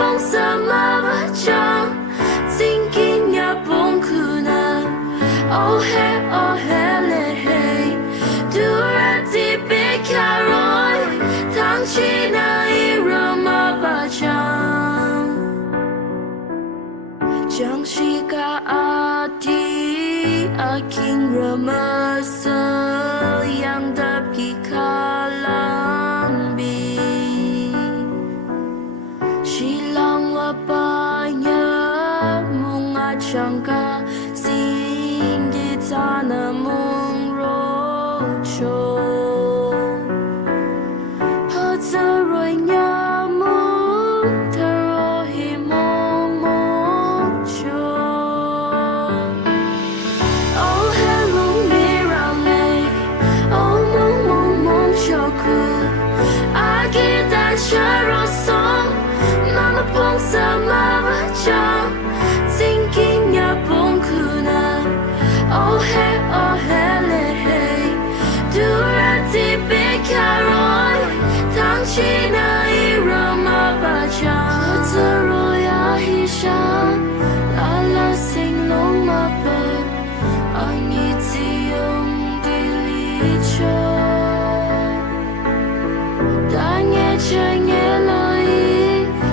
pong sama vachang thinking ya pong kuna oh hey le hey du ra ti be carol tang chi na irama vachang Jang shi ka adi aking ramasa yang dapki kalambi Silang wapanya munga changka singgi tanah mung rocho Hataroi nyamung tarohi mong mocho Oh hello mirale oh mong choku Agita charosong Mama pong sama vachang thinking ya pong kuna oh hey le hey du ra ti be carol tang chi na irama vachang taro ya hi shan la la sing long ma pa ang iti yung dili cho danye chanye lai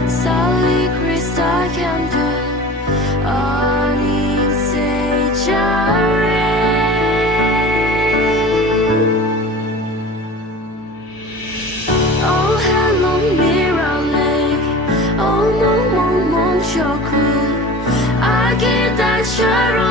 Sally Krista can do Aning say jare Oh hello mirale Oh mong choku Agita charo